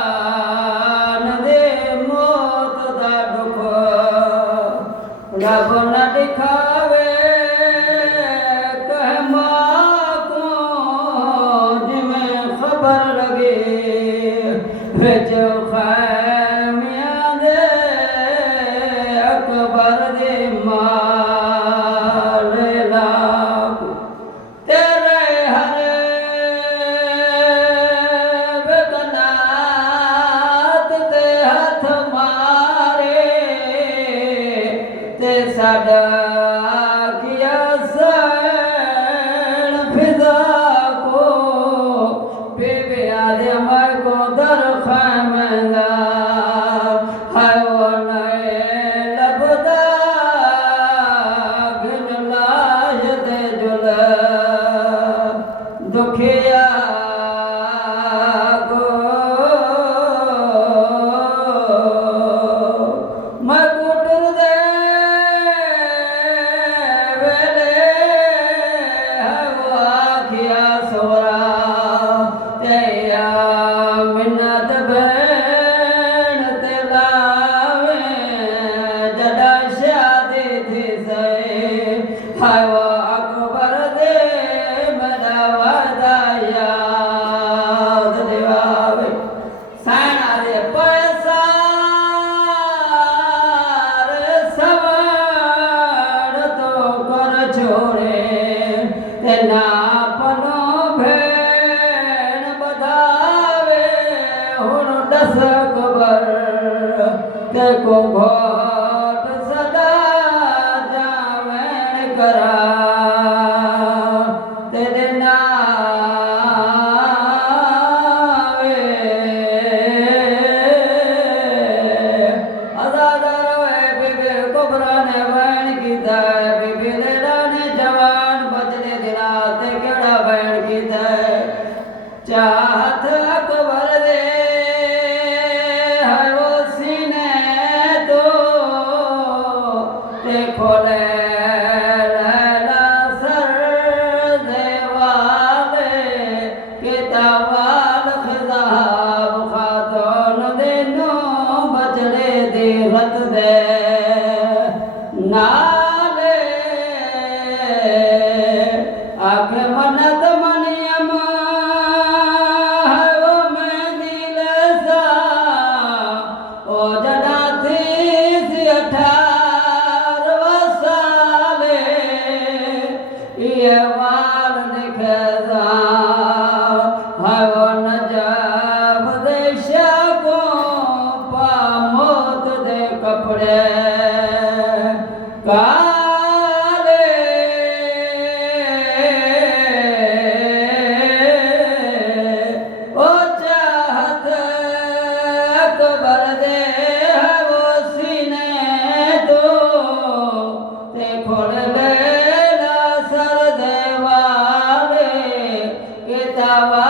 जवान दे मौत दा दुख रब न दिखावे कहमा को जिमें खबर लगे विच खैमियां दे अकबर दे माल लाख तेरे हरे बेगनात ते हथ मारे ते साडा किया सैन फिजा को बेबे आदे मर को दर खैमंगा है वो नए लबदा गिन लाज दे जुला दुखिया को मैं कुटर दे वेले है वो आखिया सोरा तेया मिन्नत बैन ते लावे जदा शादी थी से है वो अकबर दे मेरा वादा याद दिवावे सैना दे पैसा रे सवार तो कर छोड़े ते ना पनो भेन बधावे हुन दस कबर ते को घोट सदा जावेन करा तेरे नावे आजादार होए बीबी कुबरा ने बैन कीता है बीबी लेला ने जवान बचने दिला ते केड़ा बैन कीता है चाहत अकबर दे है वो सीने तो ते खोले लैला सर देवाले किताबाल खिजाब खातून दिनो बचड़े दी रत दे नाले आखे मनत मनियम है वो मैं दिल सा ओ जदा थी सी 18 साले ये वाल निखजा है वो नजाब दे शाको पा मौत दे कपड़े काले ओ चाहत अकबर दे है वो सीने तो ते खोल ले ला सर देवाले किताबा